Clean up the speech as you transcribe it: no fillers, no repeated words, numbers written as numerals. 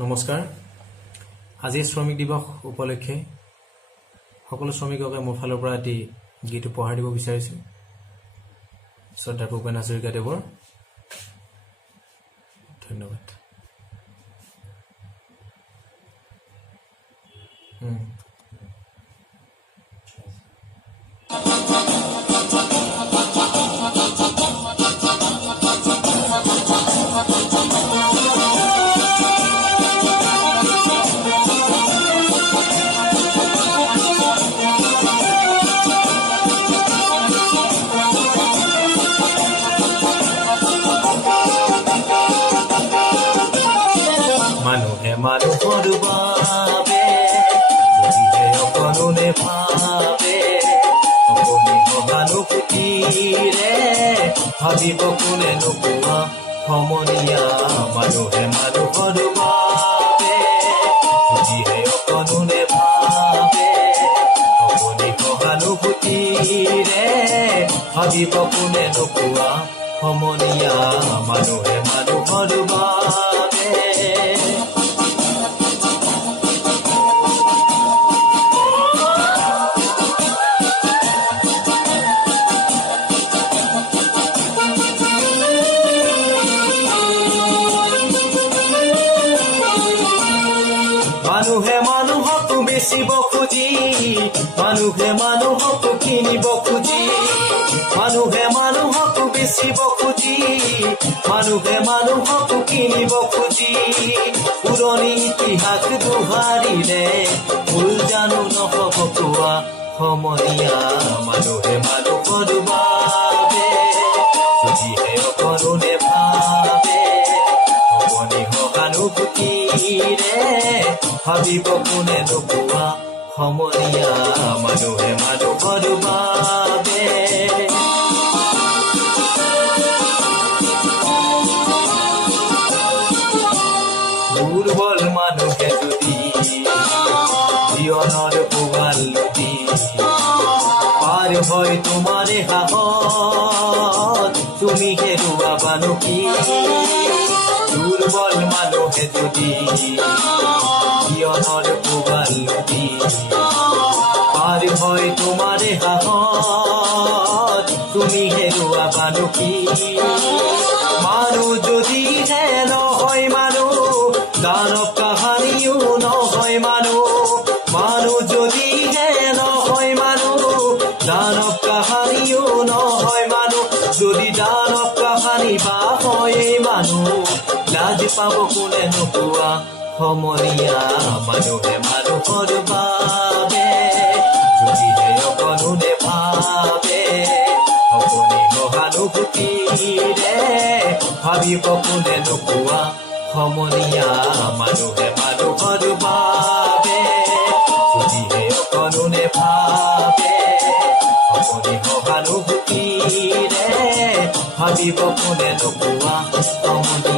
নমস্কাৰ। আজি শ্ৰমিক দিৱস উপলক্ষে সকলো শ্ৰমিককে মোৰ ফালৰ পৰা এটি গীত উপহাৰ দিব বিচাৰিছোঁ। শ্ৰদ্ধা ভূপেন হাজৰিকাদেৱৰ। ধন্যবাদ। মানুহে মানুহৰ বাবে যদিহে অকণে ভাবে অকণি সহানুভূতিৰে ভাবিব কোনে নোপোৱা সমনীয়া। মানুহে মানুহৰ বাবে যদিহে অকণে ভাবে অকণি সহানুভূতিৰে ভাবিব কোনে নোপোৱা সমনীয়া। মানুহে মানুহৰ বাবে মানুহে মানুহক বেচিব খুজি, মানুহে মানুহক কিনিব খুজি, মানুহে মানুহক বেচিব খুজি, মানুহে মানুহক কিনিব খুজি। পুৰণি ইতিহাস দোহাৰিলে ভুল জানো নহব কোৱা সমনীয়া। মানুহে মানুহৰ বাবে যদিহে অকণে ভাবে অকণি সহানুভূতিৰে ভাবিব কোনে নোপোৱা সমনীয়া। মানুহে মানুহৰ বাবে দুৰ্বল মানুহে যদি জীৱনৰ পোৱাল লুটি পাৰ হয় তোমাৰে সাহত তুমি হেৰুৱাবানো কি। দুৰ্বল মানুহে যদি জীৱনৰ পোৱাল লুটি পাৰ হয় তোমাৰে সাহত তুমি হেৰুৱাবানো কি। মানুহ যদি হে নহয় মানুহ দানৱ কাহানিও নহয় মানুহ। মানুহ যদি হে নহয় মানুহ দানৱ কাহানিও নহয় মানুহ। যদি দানৱ কাহানি বা হয় মানুহ লাজ পাব কোনে নোপোৱা সমনীয়া। মানুহে মানুহৰ বাবে যদিহে অকণে ভাবে অকণি সহানুভূতিৰে ভাবিব কোনে নোপোৱা সমনীয়া। মানুহে মানুহৰ বাবে যদিহে অকণে ভাবে অকণি সহানুভূতিৰে ভাবিব কোনে নোপোৱা সমনীয়া।